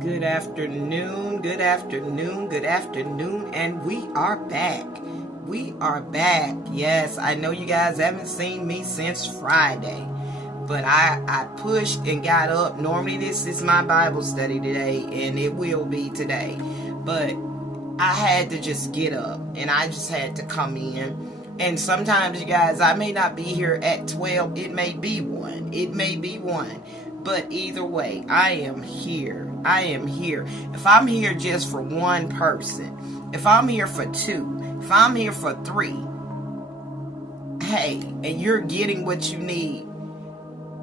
Good afternoon, good afternoon, good afternoon, and we are back. We are back. Yes, I know you guys haven't seen me since Friday, but I pushed and got up. Normally this is my Bible study today, and it will be today, but I had to just get up, and I just had to come in. And sometimes, you guys, I may not be here at 12. It may be 1. It may be 1. But either way, I am here. I am here. If I'm here just for one person, if I'm here for 2, if I'm here for 3, hey, and you're getting what you need,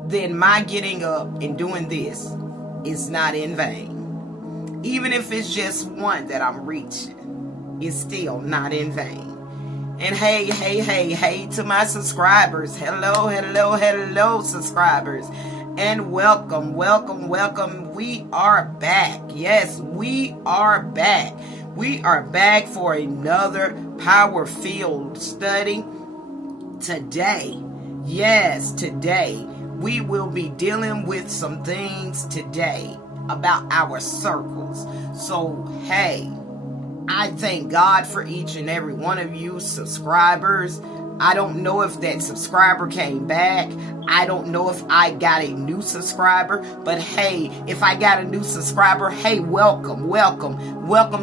then my getting up and doing this is not in vain. Even if it's just one that I'm reaching, it's still not in vain. And hey to my subscribers. Hello, subscribers. And welcome. We are back. Yes, we are back. We are back for another power-filled study today. Yes, today we will be dealing with some things today about our circles. So, hey, I thank God for each and every one of you subscribers. I don't know if that subscriber came back. I don't know if I got a new subscriber. But hey, if I got a new subscriber, hey, welcome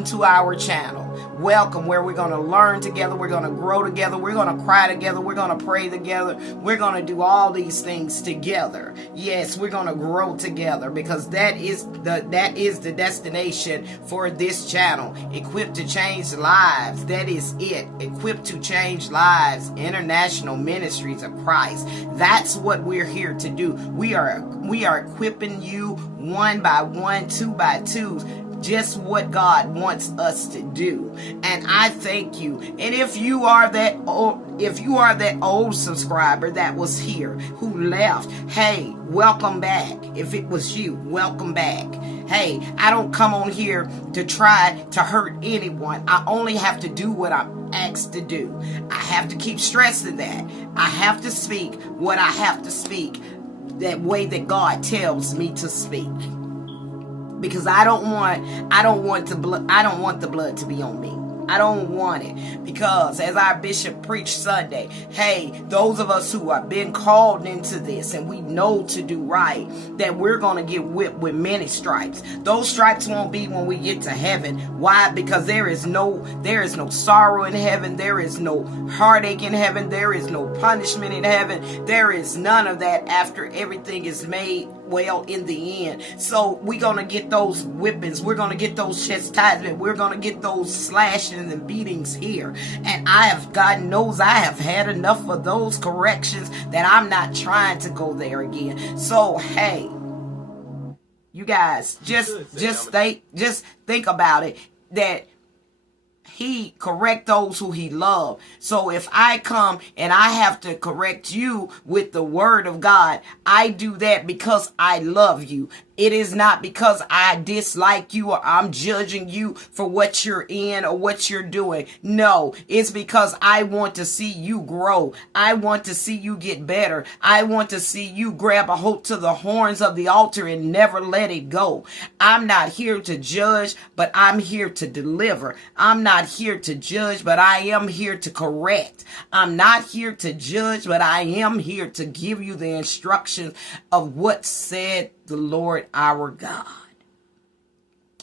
to our channel. Welcome, where we're going to learn together. We're going to grow together. We're going to cry together. We're going to pray together. We're going to do all these things together. Yes, we're going to grow together, because that is the destination for this channel. Equipped to change lives. That is it. Equipped to change lives. International Ministries of Christ. That's what we're here to do. We are equipping you one by one, 2 by 2. Just what God wants us to do. And I thank you. And if you are that old subscriber that was here, who left, hey, welcome back. If it was you, welcome back. Hey, I don't come on here to try to hurt anyone. I only have to do what I'm asked to do. I have to keep stressing that. I have to speak what I have to speak, that way that God tells me to speak. Because I don't want the blood to be on me. I don't want it. Because as our bishop preached Sunday, hey, those of us who have been called into this and we know to do right, that we're going to get whipped with many stripes. Those stripes won't be when we get to heaven. Why? Because there is no sorrow in heaven. There is no heartache in heaven. There is no punishment in heaven. There is none of that after everything is made well in the end. So we're going to get those whippings. We're going to get those chastisement. We're going to get those slashings and beatings here. And God knows I have had enough of those corrections, that I'm not trying to go there again. So, hey, you guys, just think about it, that He correct those who He love. So if I come and I have to correct you with the word of God, I do that because I love you. It is not because I dislike you or I'm judging you for what you're in or what you're doing. No, it's because I want to see you grow. I want to see you get better. I want to see you grab a hold to the horns of the altar and never let it go. I'm not here to judge, but I'm here to deliver. I'm not here to judge, but I am here to correct. I'm not here to judge, but I am here to give you the instructions of what said the Lord our God.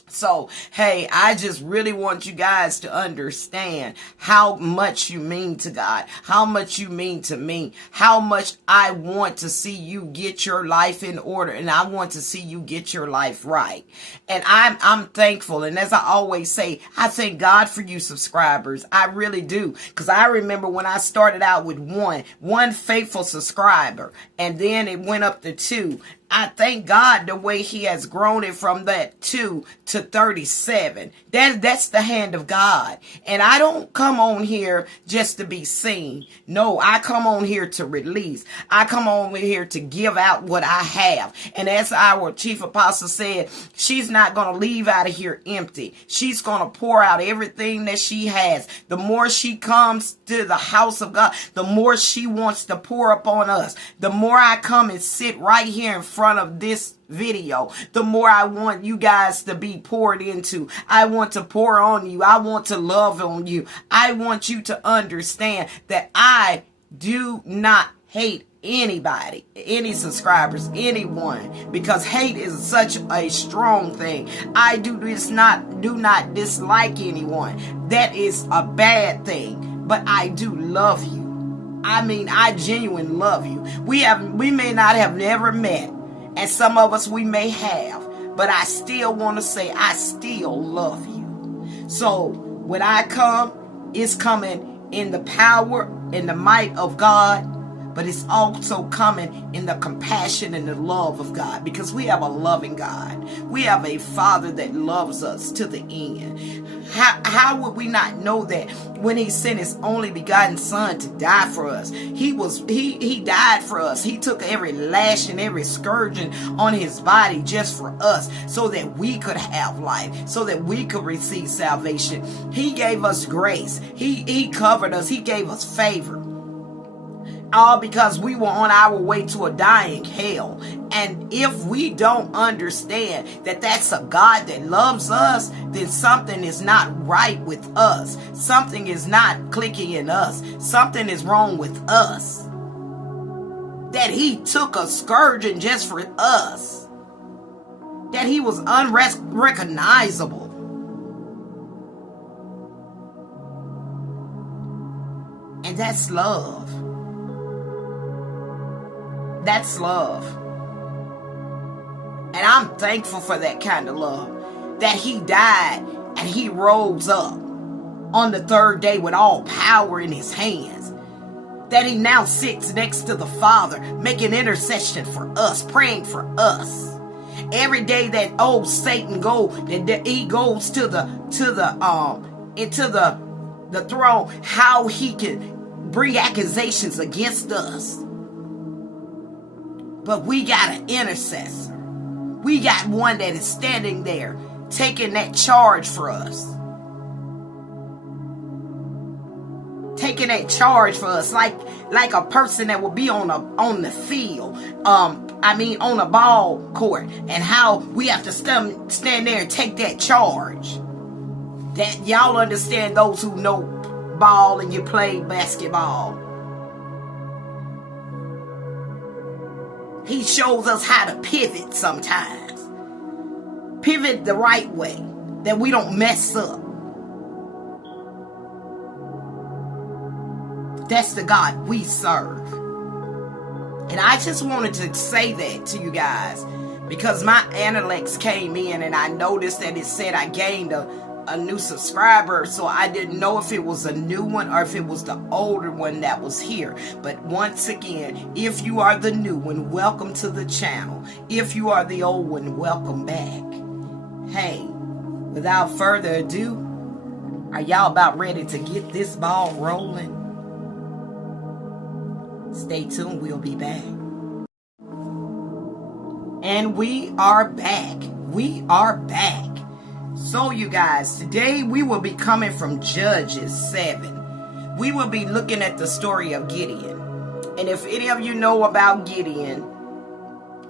So, hey, I just really want you guys to understand how much you mean to God, how much you mean to me, how much I want to see you get your life in order, and I want to see you get your life right. And I'm thankful. And as I always say, I thank God for you subscribers. I really do. Because I remember when I started out with one faithful subscriber, and then it went up to 2. I thank God the way He has grown it from that 2 to 37. That's the hand of God. And I don't come on here just to be seen. No, I come on here to release. I come on here to give out what I have. And as our chief apostle said, she's not going to leave out of here empty. She's going to pour out everything that she has. The more she comes to the house of God, the more she wants to pour upon us. The more I come and sit right here in front of this video, the more I want you guys to be poured into. I want to pour on you. I want to love on you. I want you to understand that I do not hate anybody, any subscribers, anyone, because hate is such a strong thing. I do not dislike anyone. That is a bad thing, but I do love you. I mean, I genuinely love you. We may not have never met, and some of us we may have, but I still want to say I still love you. So when I come, it's coming in the power and the might of God, but it's also coming in the compassion and the love of God, because we have a loving God. We have a Father that loves us to the end. How would we not know that when he sent his only begotten son to die for us? He died for us. He took every lash and every scourging on his body just for us, so that we could have life, so that we could receive salvation. He gave us grace. He covered us. He gave us favor. All because we were on our way to a dying hell. And if we don't understand that that's a God that loves us, then something is not right with us. Something is not clicking in us. Something is wrong with us. That he took a scourging just for us. That he was unrecognizable. And that's love. That's love. And I'm thankful for that kind of love. That he died and he rose up on the third day with all power in his hands. That he now sits next to the Father, making intercession for us, praying for us. Every day that old Satan he goes to the throne, how he can bring accusations against us. But we got an intercessor. We got one that is standing there, taking that charge for us. Taking that charge for us, like a person that will be on the field, on a ball court, and how we have to stand there and take that charge. That y'all understand, those who know ball and you play basketball. He shows us how to pivot sometimes. Pivot the right way, that we don't mess up. That's the God we serve. And I just wanted to say that to you guys, because my analytics came in and I noticed that it said I gained a new subscriber, so I didn't know if it was a new one or if it was the older one that was here. But once again, if you are the new one, welcome to the channel. If you are the old one, welcome back. Hey, without further ado, are y'all about ready to get this ball rolling? Stay tuned, we'll be back. And we are back. We are back. So you guys, today we will be coming from Judges 7. We will be looking at the story of Gideon. And if any of you know about Gideon,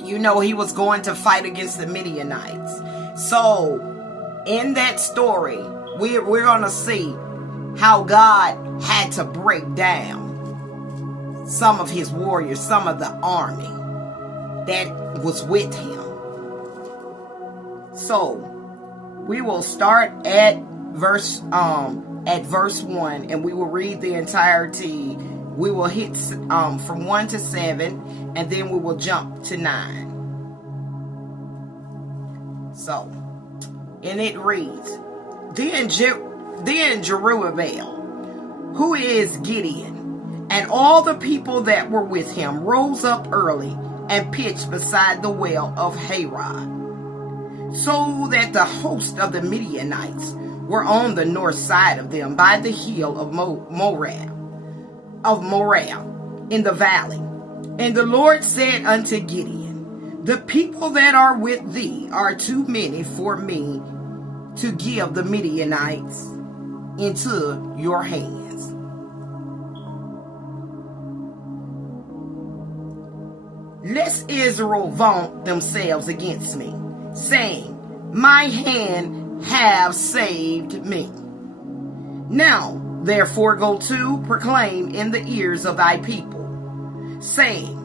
you know he was going to fight against the Midianites. So in that story, we're going to see how God had to break down some of his warriors, some of the army that was with him. So we will start at verse 1, and we will read the entirety. We will hit from 1 to 7, and then we will jump to 9. So, and it reads, Then Jerubbaal, who is Gideon, and all the people that were with him rose up early and pitched beside the well of Harod, so that the host of the Midianites were on the north side of them by the hill of Moab in the valley. And the Lord said unto Gideon, The people that are with thee are too many for me to give the Midianites into your hands. lest Israel vaunt themselves against me, saying, my hand have saved me. Now, therefore, go to proclaim in the ears of thy people, saying,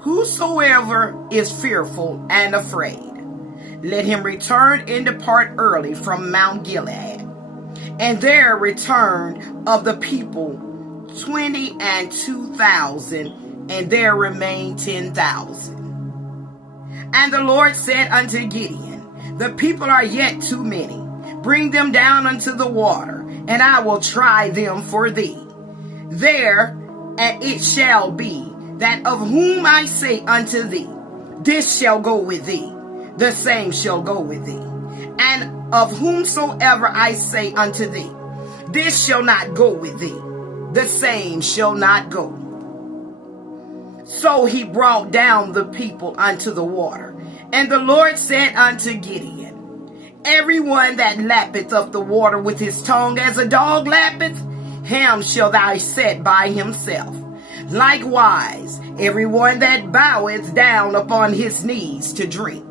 whosoever is fearful and afraid, let him return and depart early from Mount Gilead. And there returned of the people 22,000, and there remained 10,000. And the Lord said unto Gideon, the people are yet too many. Bring them down unto the water, and I will try them for thee. There, and it shall be that of whom I say unto thee, this shall go with thee, the same shall go with thee. And of whomsoever I say unto thee, this shall not go with thee, the same shall not go. So he brought down the people unto the water. And the Lord said unto Gideon, everyone that lappeth of the water with his tongue as a dog lappeth, him shall thou set by himself. Likewise, everyone that boweth down upon his knees to drink.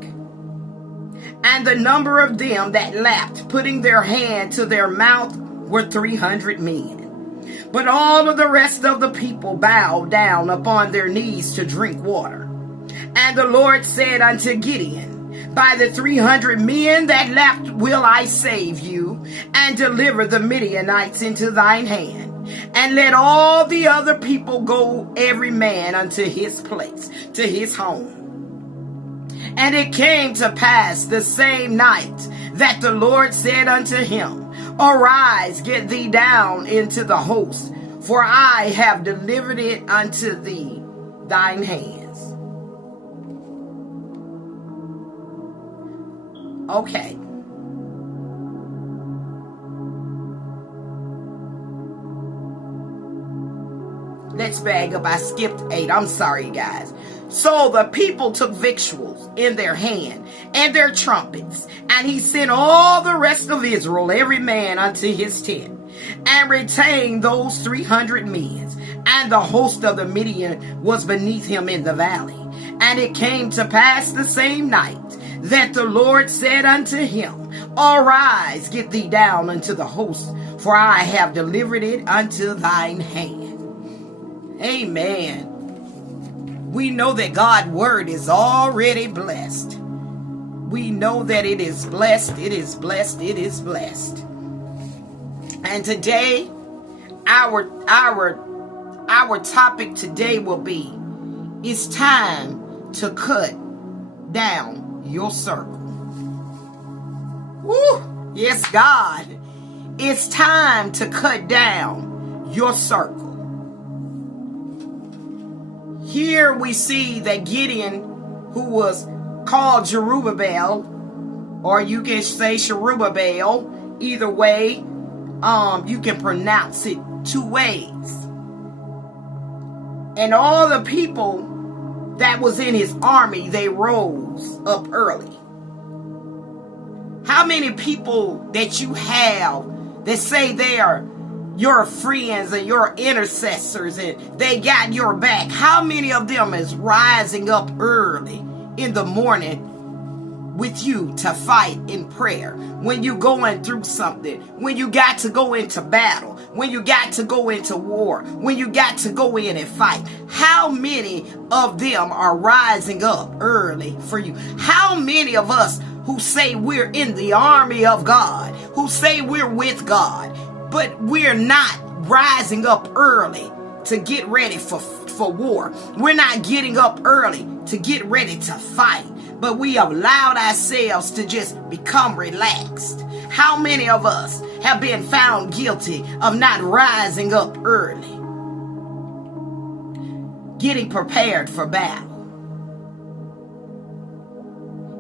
And the number of them that lapped, putting their hand to their mouth, were 300 men. But all of the rest of the people bowed down upon their knees to drink water. And the Lord said unto Gideon, by the 300 men that lapped will I save you, and deliver the Midianites into thine hand. And let all the other people go, every man unto his place, to his home. And it came to pass the same night that the Lord said unto him, arise, get thee down into the host, for I have delivered it unto thee, thine hands. Okay. Let's back up. I skipped 8. I'm sorry, guys. So the people took victuals in their hand and their trumpets, and he sent all the rest of Israel, every man unto his tent, and retained those 300 men. And the host of the Midian was beneath him in the valley. And it came to pass the same night that the Lord said unto him, arise, get thee down unto the host, for I have delivered it unto thine hand. Amen. We know that God's word is already blessed. We know that it is blessed, it is blessed, it is blessed. And today, our topic today will be, it's time to cut down your circle. Woo! Yes, God. It's time to cut down your circle. Here we see that Gideon, who was called Jerubbaal, or you can say Sherubbaal, either way, you can pronounce it 2 ways. And all the people that was in his army, they rose up early. How many people that you have that say they are your friends and your intercessors and they got your back? How many of them is rising up early in the morning with you to fight in prayer when you going through something, when you got to go into battle, when you got to go into war, when you got to go in and fight? How many of them are rising up early for you? How many of us who say we're in the army of God, who say we're with God, but we're not rising up early to get ready for war? We're not getting up early to get ready to fight, but we have allowed ourselves to just become relaxed. How many of us have been found guilty of not rising up early, getting prepared for battle?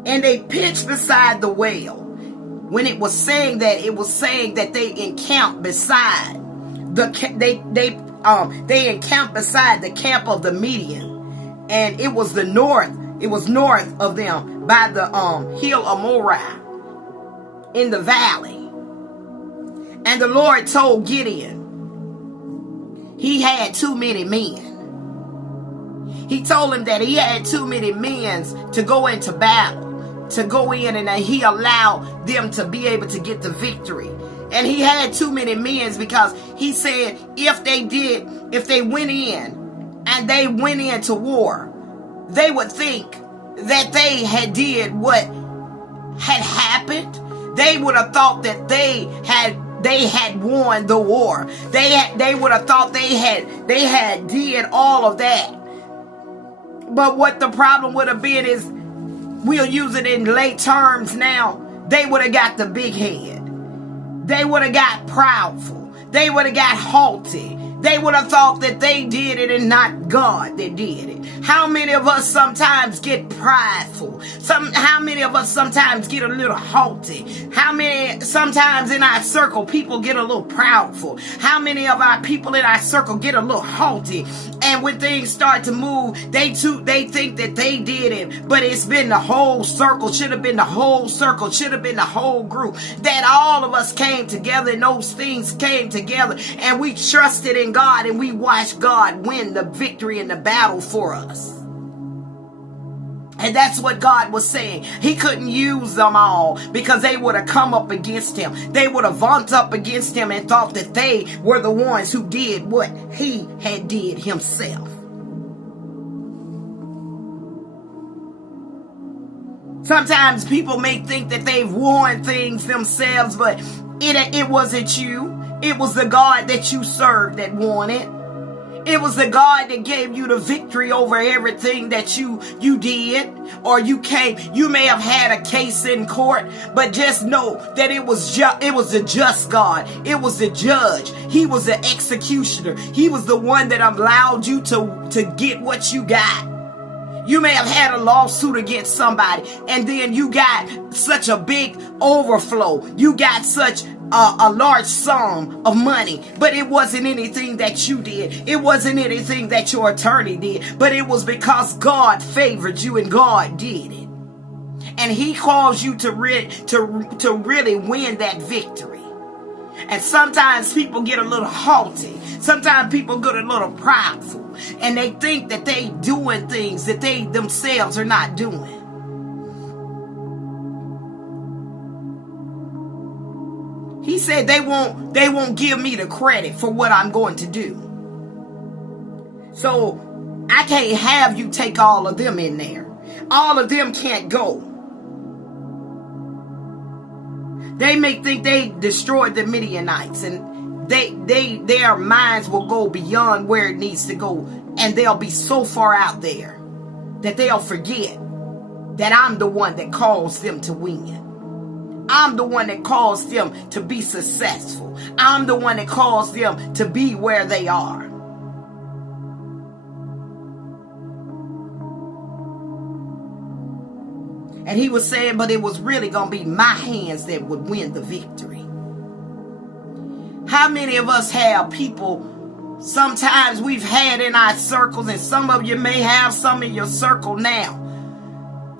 And they pitched beside the well. When it was saying that they encamped beside they encamped beside the camp of the Midian, and it was north of them by the hill of Moriah in the valley. And the Lord told Gideon he had too many men. He told him that he had too many men to go into battle, to go in, and that he allowed them to be able to get the victory. And he had too many men because he said if they went in and they went into war, they would think that they had did what had happened. They would have thought that they had won the war. They would have thought they had did all of that. But what the problem would have been is, we'll use it in late terms now, they would have got the big head. They would have got proudful. They would have got haughty. They would have thought that they did it and not God that did it. How many of us sometimes get prideful? How many of us sometimes get a little haughty? How many sometimes in our circle people get a little proudful? How many of our people in our circle get a little haughty? And when things start to move, they think that they did it, but it's been the whole circle, should have been the whole circle, should have been the whole group, that all of us came together and those things came together and we trusted in God and we watched God win the victory in the battle for us. And that's what God was saying. He couldn't use them all because they would have come up against him. They would have vaunted up against him and thought that they were the ones who did what he had did himself. Sometimes people may think that they've won things themselves, but it wasn't you. It was the God that you served that won it. It was the God that gave you the victory over everything that you did or you came. You may have had a case in court, but just know that it was the just God. It was the judge. He was the executioner. He was the one that allowed you to get what you got. You may have had a lawsuit against somebody and then you got such a big overflow. You got such a large sum of money, but it wasn't anything that you did. It wasn't anything that your attorney did, but it was because God favored you and God did it. And he caused you to really win that victory. And sometimes people get a little haughty. Sometimes people get a little prideful. And they think that they doing things that they themselves are not doing. He said they won't give me the credit for what I'm going to do. So I can't have you take all of them in there. All of them can't go. They may think they destroyed the Midianites and their minds will go beyond where it needs to go, and they'll be so far out there that they'll forget that I'm the one that caused them to win. I'm the one that caused them to be successful. I'm the one that caused them to be where they are. And he was saying, but it was really going to be my hands that would win the victory. How many of us have people sometimes we've had in our circles, and some of you may have some in your circle now.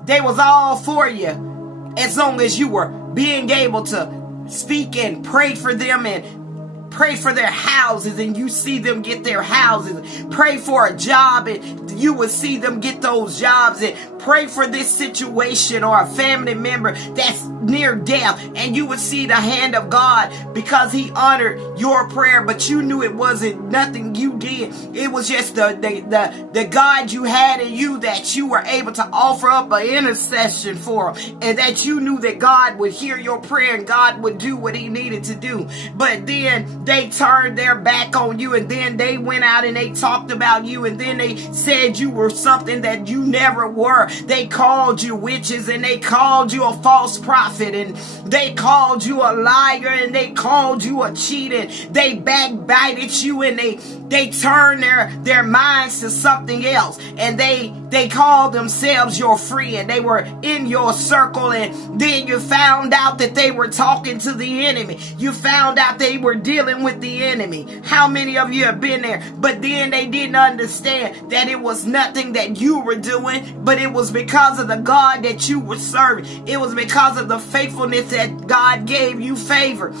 They was all for you as long as you were being able to speak and pray for them and pray for their houses, and you see them get their houses. Pray for a job and you would see them get those jobs, and pray for this situation or a family member that's near death, and you would see the hand of God because he honored your prayer, but you knew it wasn't nothing you did. It was just the God you had in you that you were able to offer up an intercession for them, and that you knew that God would hear your prayer and God would do what he needed to do. But then they turned their back on you, and then they went out and they talked about you, and then they said you were something that you never were. They called you witches, and they called you a false prophet, and they called you a liar, and they called you a cheat, and they backbited you, and they turned their minds to something else, and they called themselves your friend. They were in your circle, and then you found out that they were talking to the enemy. You found out they were dealing with the enemy. How many of you have been there? But then they didn't understand that it was nothing that you were doing, but it was because of the God that you were serving. It was because of the faithfulness that God gave you favor.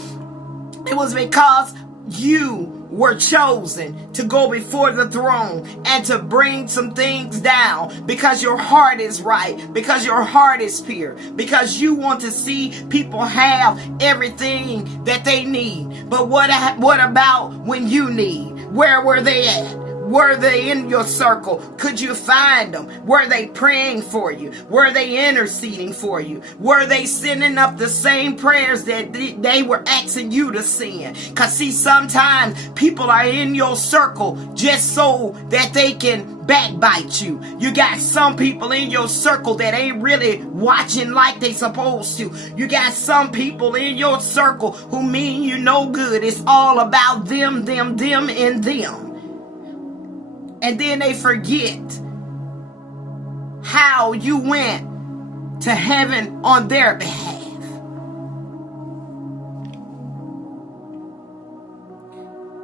It was because you were chosen to go before the throne and to bring some things down because your heart is right, because your heart is pure, because you want to see people have everything that they need. But what about when you need? Where were they at? Were they in your circle? Could you find them? Were they praying for you? Were they interceding for you? Were they sending up the same prayers that they were asking you to send? Because see, sometimes people are in your circle just so that they can backbite you. You got some people in your circle that ain't really watching like they supposed to. You got some people in your circle who mean you no good. It's all about them, and them. And then they forget how you went to heaven on their behalf.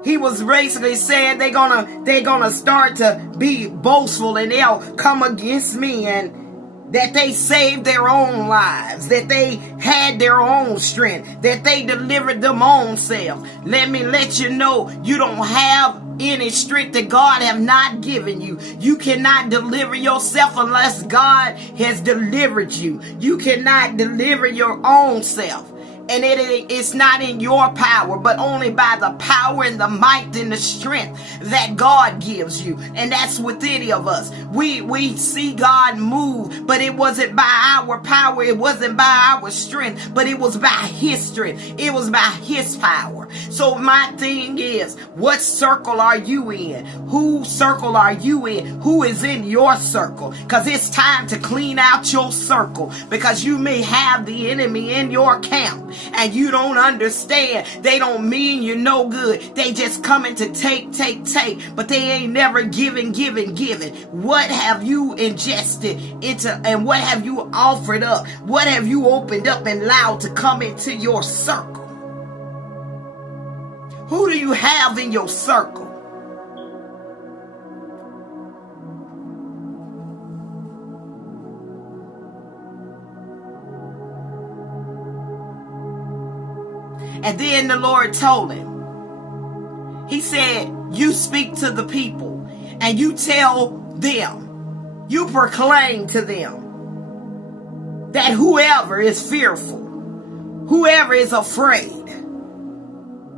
He was basically saying they're gonna start to be boastful and they'll come against me, and that they saved their own lives, that they had their own strength, that they delivered them own self. Let me let you know, you don't have any strength that God have not given you. You cannot deliver yourself unless God has delivered you. You cannot deliver your own self. And it's not in your power, but only by the power and the might and the strength that God gives you. And that's with any of us. We see God move, but it wasn't by our power. It wasn't by our strength, but it was by His strength. It was by His power. So my thing is, what circle are you in? Whose circle are you in? Who is in your circle? Because it's time to clean out your circle, because you may have the enemy in your camp. And you don't understand. They don't mean you no good. They just coming to take. But they ain't never giving. What have you ingested into, and what have you offered up? What have you opened up and allowed to come into your circle? Who do you have in your circle? And then the Lord told him, He said, you speak to the people and you tell them, you proclaim to them that whoever is fearful, whoever is afraid,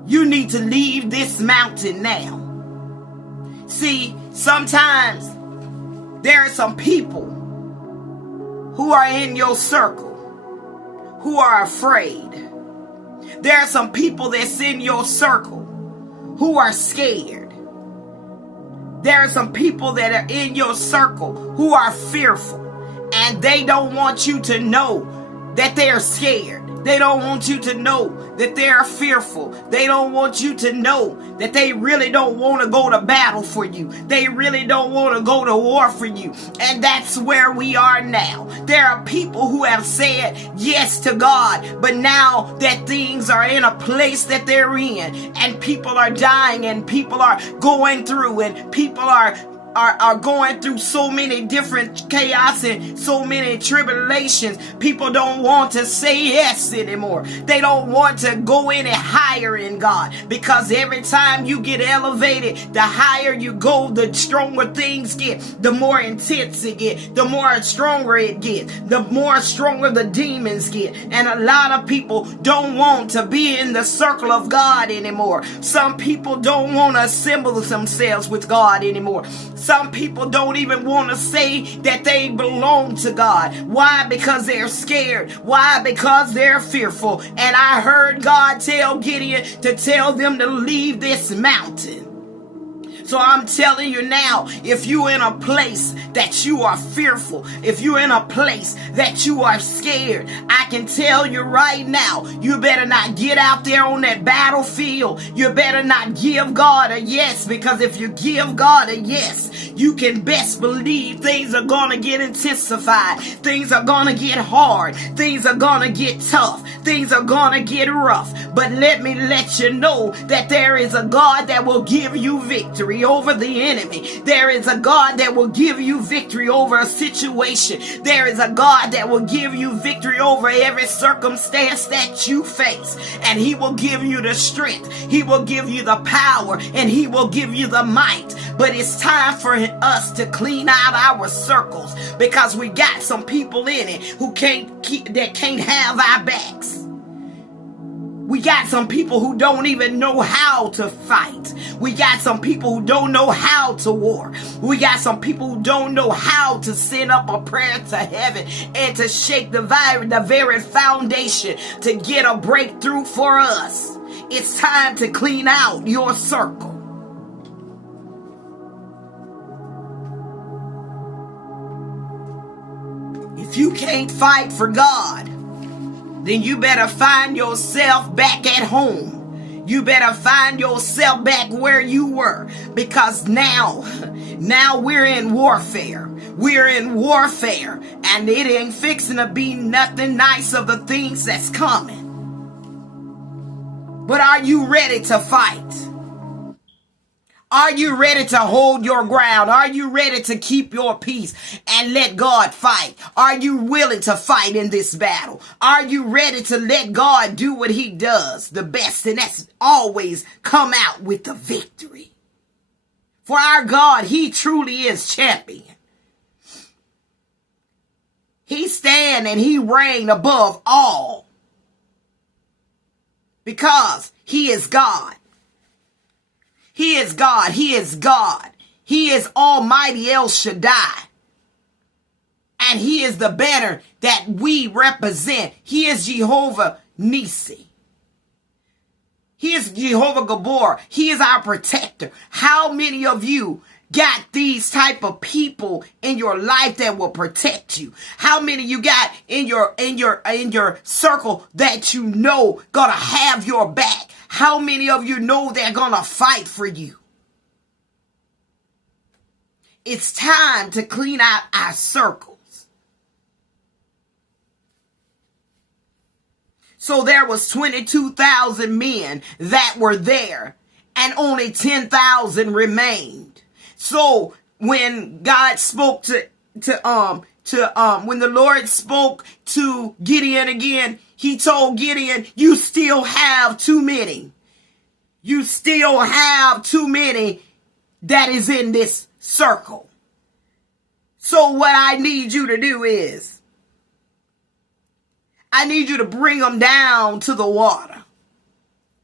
you need to leave this mountain now. See, sometimes there are some people who are in your circle who are afraid. There are some people that's in your circle who are scared. There are some people that are in your circle who are fearful, and they don't want you to know that they are scared. They don't want you to know that they are fearful. They don't want you to know that they really don't want to go to battle for you. They really don't want to go to war for you. And that's where we are now. There are people who have said yes to God, but now that things are in a place that they're in, and people are dying, and people are going through, and people are going through so many different chaos and so many tribulations. People don't want to say yes anymore. They don't want to go any higher in God, because every time you get elevated, the higher you go, the stronger things get, the more intense it gets, the more stronger it gets, the more stronger the demons get. And a lot of people don't want to be in the circle of God anymore. Some people don't want to assemble themselves with God anymore. Some people don't even want to say that they belong to God. Why? Because they're scared. Why? Because they're fearful. And I heard God tell Gideon to tell them to leave this mountain. So I'm telling you now, if you're in a place that you are fearful, if you're in a place that you are scared, I can tell you right now, you better not get out there on that battlefield. You better not give God a yes, because if you give God a yes, you can best believe things are going to get intensified. Things are going to get hard. Things are going to get tough. Things are going to get rough. But let me let you know that there is a God that will give you victory. victory over the enemy. There is a God that will give you victory over a situation. There is a God that will give you victory over every circumstance that you face. And he will give you the strength. He will give you the power, and he will give you the might. But it's time for us to clean out our circles, because we got some people in it who can't have our backs. We got some people who don't even know how to fight. We got some people who don't know how to war. We got some people who don't know how to send up a prayer to heaven and to shake the very foundation to get a breakthrough for us. It's time to clean out your circle. If you can't fight for God, then you better find yourself back at home. You better find yourself back where you were, because now we're in warfare. We're in warfare, and it ain't fixing to be nothing nice of the things that's coming. But are you ready to fight? Are you ready to hold your ground? Are you ready to keep your peace and let God fight? Are you willing to fight in this battle? Are you ready to let God do what he does the best? And that's always come out with the victory. For our God, he truly is champion. He stand and he reign above all, because he is God. He is God. He is God. He is Almighty El Shaddai. And he is the banner that we represent. He is Jehovah Nissi. He is Jehovah Gabor. He is our protector. How many of you got these type of people in your life that will protect you? How many you got in your circle that you know gonna have your back? How many of you know they're gonna fight for you? It's time to clean out our circles. So there was 22,000 men that were there, and only 10,000 remained. So when God spoke when the Lord spoke to Gideon again, he told Gideon, you still have too many. You still have too many that is in this circle. So what I need you to do is, I need you to bring them down to the water.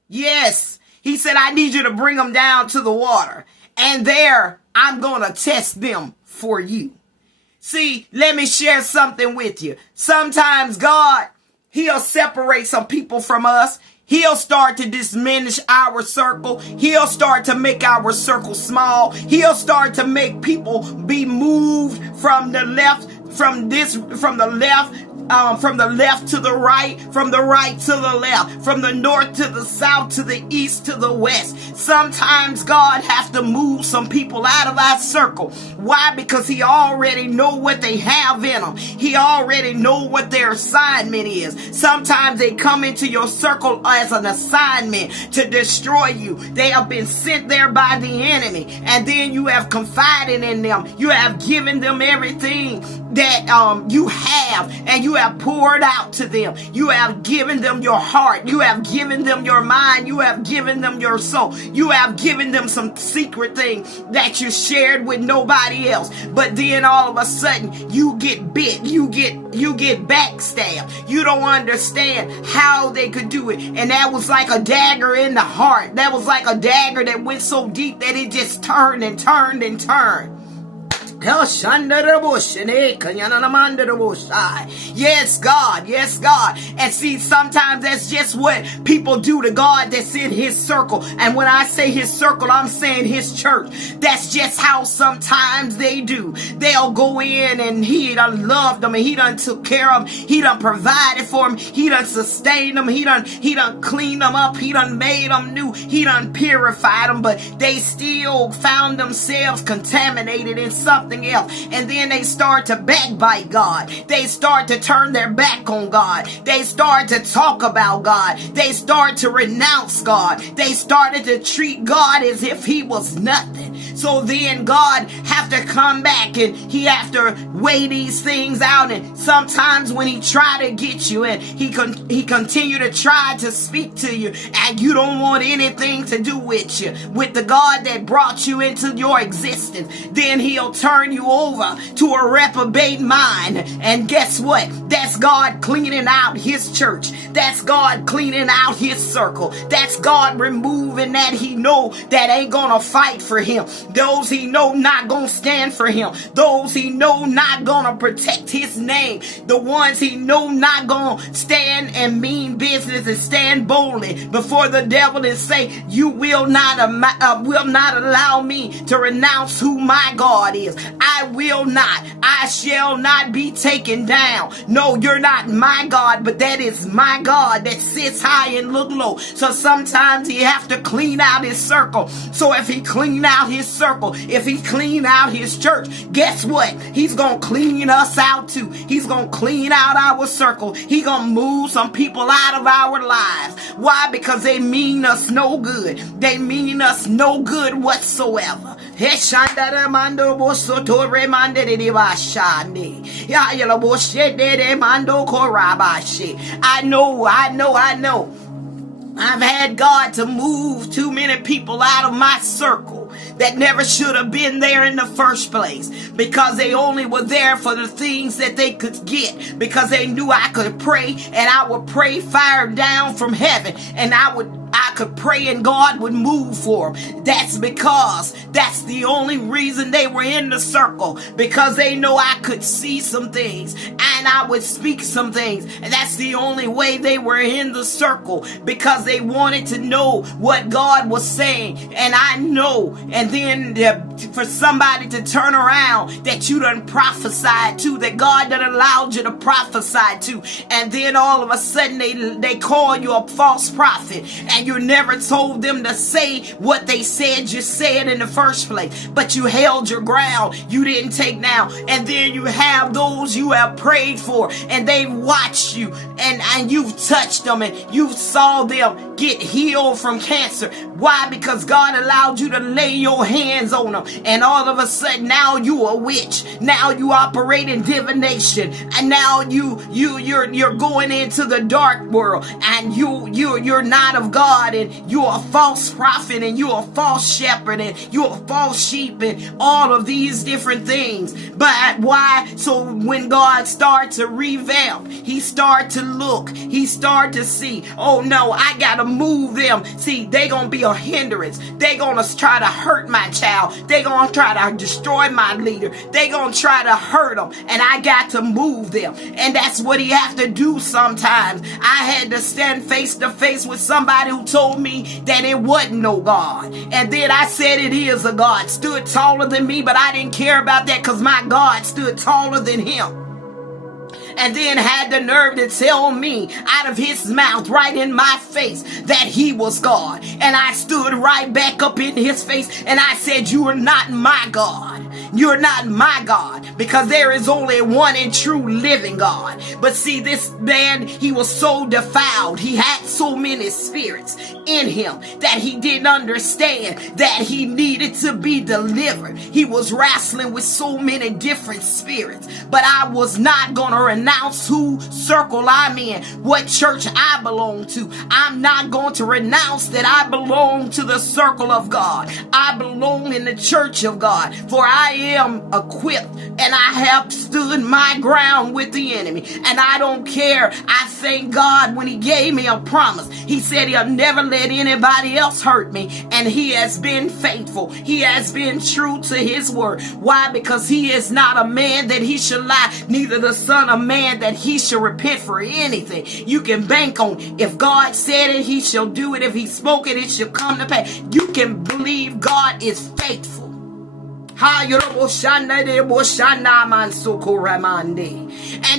Yes, he said, I need you to bring them down to the water. And there, I'm going to test them for you. See, let me share something with you. Sometimes God, he'll separate some people from us. He'll start to diminish our circle. He'll start to make our circle small. He'll start to make people be moved from the left, from the left to the right, from the right to the left, from the north to the south, to the east to the west. Sometimes God has to move some people out of our circle. Why? Because he already know what they have in them. He already know what their assignment is. Sometimes they come into your circle as an assignment to destroy you. They have been sent there by the enemy, and then you have confided in them. You have given them everything that you have, and you have poured out to them. You have given them your heart. You have given them your mind. You have given them your soul. You have given them some secret thing that you shared with nobody else. But then all of a sudden you get bit. You get backstabbed. You don't understand how they could do it. And that was like a dagger in the heart. That was like a dagger that went so deep that it just turned and turned and turned. Yes, God. Yes, God. And see, sometimes that's just what people do to God that's in his circle. And when I say his circle, I'm saying his church. That's just how sometimes they do. They'll go in and he done loved them, and he done took care of them. He done provided for them. He done sustained them. He done cleaned them up. He done made them new. He done purified them, but they still found themselves contaminated in something else. And then they start to backbite God. They start to turn their back on God. They start to talk about God. They start to renounce God. They started to treat God as if he was nothing. So then God have to come back and he have to weigh these things out. And sometimes when he try to get you and he continue to try to speak to you and you don't want anything to do with you, with the God that brought you into your existence, then he'll turn you over to a reprobate mind. And guess what? That's God cleaning out his church. That's God cleaning out his circle. That's God removing that he know that ain't gonna fight for him. Those he know not gonna stand for him. Those he know not gonna protect his name. The ones he know not gonna stand and mean business and stand boldly before the devil and say, you will not allow me to renounce who my God is. I will not. I shall not be taken down. No, you're not my God, but that is my God that sits high and look low. So sometimes he have to clean out his circle. So if he clean out his circle, if he clean out his church, guess what? He's gonna clean us out too. He's gonna clean out our circle. He gonna move some people out of our lives. Why? Because they mean us no good. They mean us no good whatsoever. I know. I've had God to move too many people out of my circle that never should have been there in the first place, because they only were there for the things that they could get, because they knew I could pray and I would pray fire down from heaven, and I could pray and God would move for them. That's because that's the only reason they were in the circle, because they know I could see some things and I would speak some things. And that's the only way they were in the circle, because they wanted to know what God was saying. And I know, and then for somebody to turn around that you done prophesied to, that God done allowed you to prophesy to, and then all of a sudden they call you a false prophet, and you never told them to say what they said you said in the first place, but you held your ground. You didn't take down. And then you have those you have prayed for, and they've watched you, and you've touched them, and you saw them get healed from cancer. Why? Because God allowed you to lay your hands on them, and all of a sudden now you a witch. Now you operate in divination, and now you're going into the dark world, and you're not of God, and you're a false prophet, and you're a false shepherd, and you're a false sheep, and all of these different things. But why? So when God started to revamp, he started to look, he started to see, oh no, I gotta move them. See, they gonna be a hindrance. They gonna try to hurt my child. They gonna try to destroy my leader. They gonna try to hurt them, and I got to move them. And that's what he have to do sometimes. I had to stand face to face with somebody who told me that it wasn't no God, and then I said it is a God. Stood taller than me, but I didn't care about that, because my God stood taller than him. And then had the nerve to tell me out of his mouth, right in my face, that he was God. And I stood right back up in his face and I said, you are not my God. You're not my God, because there is only one and true living God. But see, this man, he was so defiled. He had so many spirits in him that he didn't understand that he needed to be delivered. He was wrestling with so many different spirits. But I was not going to renounce who circle I'm in, what church I belong to. I'm not going to renounce that I belong to the circle of God. I belong in the church of God, for I am equipped and I have stood my ground with the enemy, and I don't care. I thank God when he gave me a promise. He said he'll never let anybody else hurt me, and he has been faithful. He has been true to his word. Why? Because he is not a man that he should lie, neither the son of man that he should repent for anything. You can bank on, if God said it, he shall do it. If he spoke it, it shall come to pass. You can believe God is faithful. And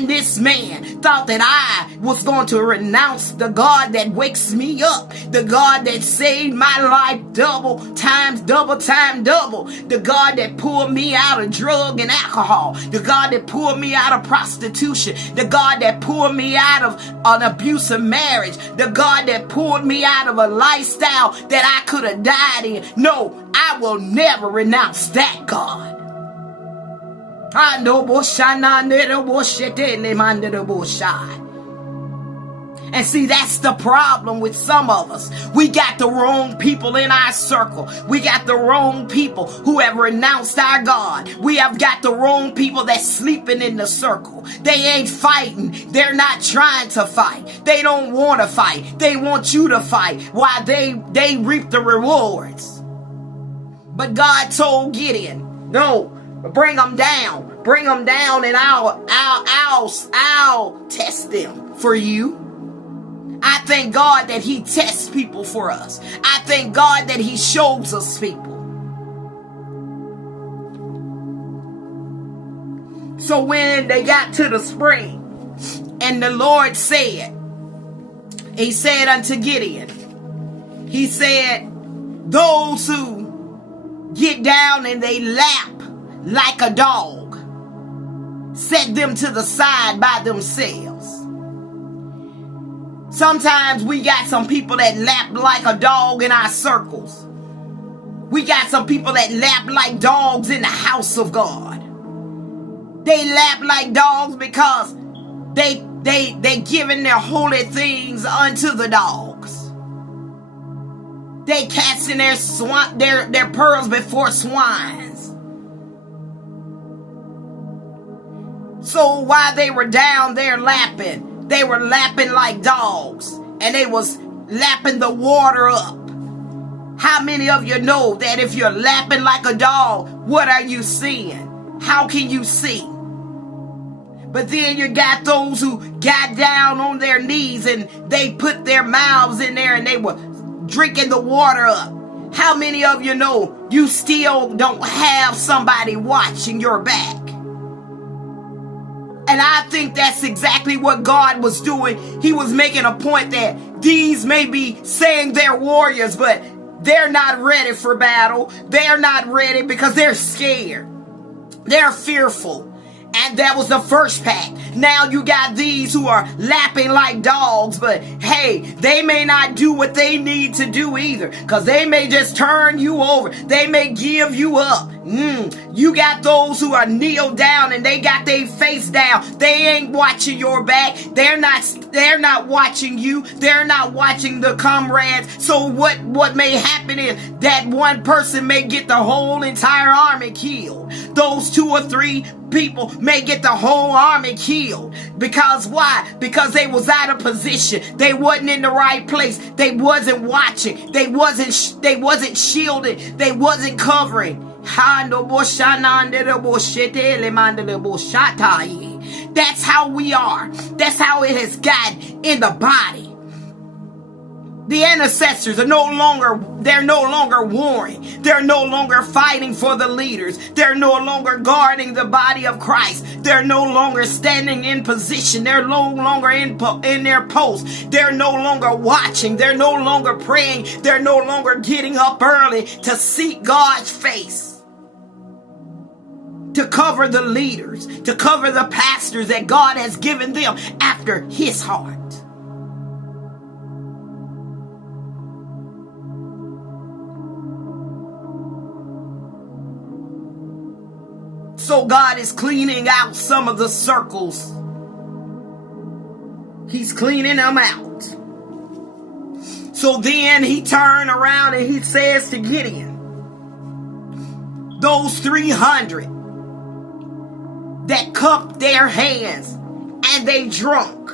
this man thought that I was going to renounce the God that wakes me up, the God that saved my life double time, the God that pulled me out of drug and alcohol, the God that pulled me out of prostitution, the God that pulled me out of an abusive marriage, the God that pulled me out of a lifestyle that I could have died in. No, I I will never renounce that, God. And see, that's the problem with some of us. We got the wrong people in our circle. We got the wrong people who have renounced our God. We have got the wrong people that's sleeping in the circle. They ain't fighting. They're not trying to fight. They don't want to fight. They want you to fight while they reap the rewards. But God told Gideon, no, bring them down. Bring them down and I'll test them for you. I thank God that he tests people for us. I thank God that he shows us people. So when they got to the spring, and the Lord said, he said unto Gideon, he said, those who get down and they lap like a dog, set them to the side by themselves. Sometimes we got some people that lap like a dog in our circles. We got some people that lap like dogs in the house of God. They lap like dogs because they giving their holy things unto the dogs. They casting their pearls before swines. So while they were down there lapping, they were lapping like dogs, and they was lapping the water up. How many of you know that if you're lapping like a dog, what are you seeing? How can you see? But then you got those who got down on their knees and they put their mouths in there and they were drinking the water up. How many of you know you still don't have somebody watching your back? And I think that's exactly what God was doing. He was making a point that these may be saying they're warriors, but they're not ready for battle. They're not ready because they're scared. They're fearful. And that was the first pack. Now you got these who are lapping like dogs, but hey, they may not do what they need to do either, because they may just turn you over. They may give you up. You got those who are kneel down and they got their face down. They ain't watching your back. They're not watching you. They're not watching the comrades. So what may happen is that one person may get the whole entire army killed. Those 2 or 3 people may get the whole army killed. Because why? Because they was out of position. They wasn't in the right place. They wasn't watching. They wasn't shielded. They wasn't covering. That's how we are. That's how it has gotten in the body. The intercessors are no longer warring. They're no longer fighting for the leaders. They're no longer guarding the body of Christ. They're no longer standing in position. They're no longer in their post. They're no longer watching. They're no longer praying. They're no longer getting up early to seek God's face, to cover the leaders, to cover the pastors that God has given them after his heart. So God is cleaning out some of the circles. He's cleaning them out. So then he turned around and he says to Gideon, those 300 that cupped their hands and they drunk.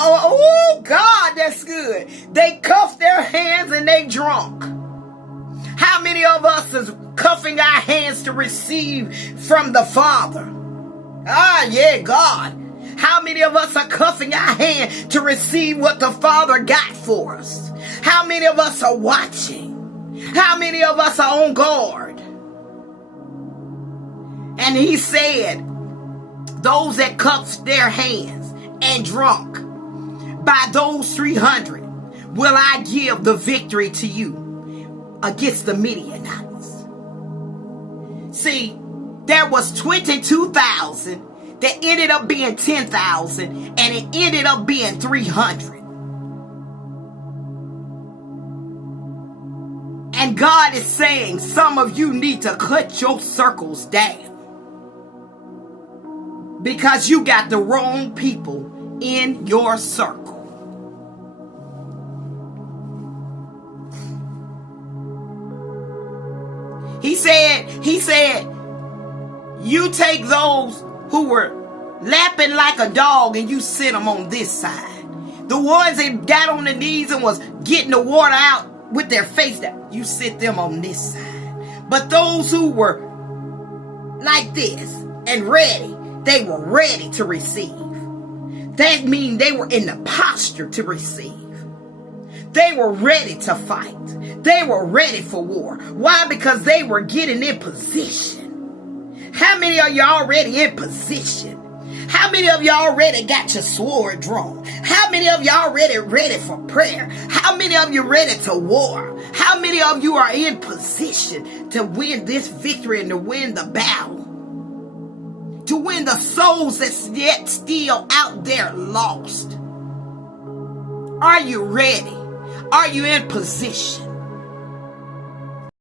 Oh God, that's good. They cuffed their hands and they drunk. How many of us is cuffing our hands to receive from the Father? God. How many of us are cuffing our hand to receive what the Father got for us? How many of us are watching? How many of us are on guard? And he said, those that cuffed their hands and drunk, by those 300 will I give the victory to you against the Midianites. See, there was 22,000 that ended up being 10,000, and it ended up being 300. And God is saying some of you need to cut your circles down. Because you got the wrong people in your circle. He said, you take those who were lapping like a dog and you sit them on this side. The ones that got on their knees and was getting the water out with their face down, you sit them on this side. But those who were like this and ready, they were ready to receive. That means they were in the posture to receive. They were ready to fight. They were ready for war. Why? Because they were getting in position. How many of you already in position? How many of you already got your sword drawn? How many of you already ready for prayer? How many of you ready to war? How many of you are in position to win this victory and to win the battle? To win the souls that's yet still out there lost? Are you ready? Are you in position?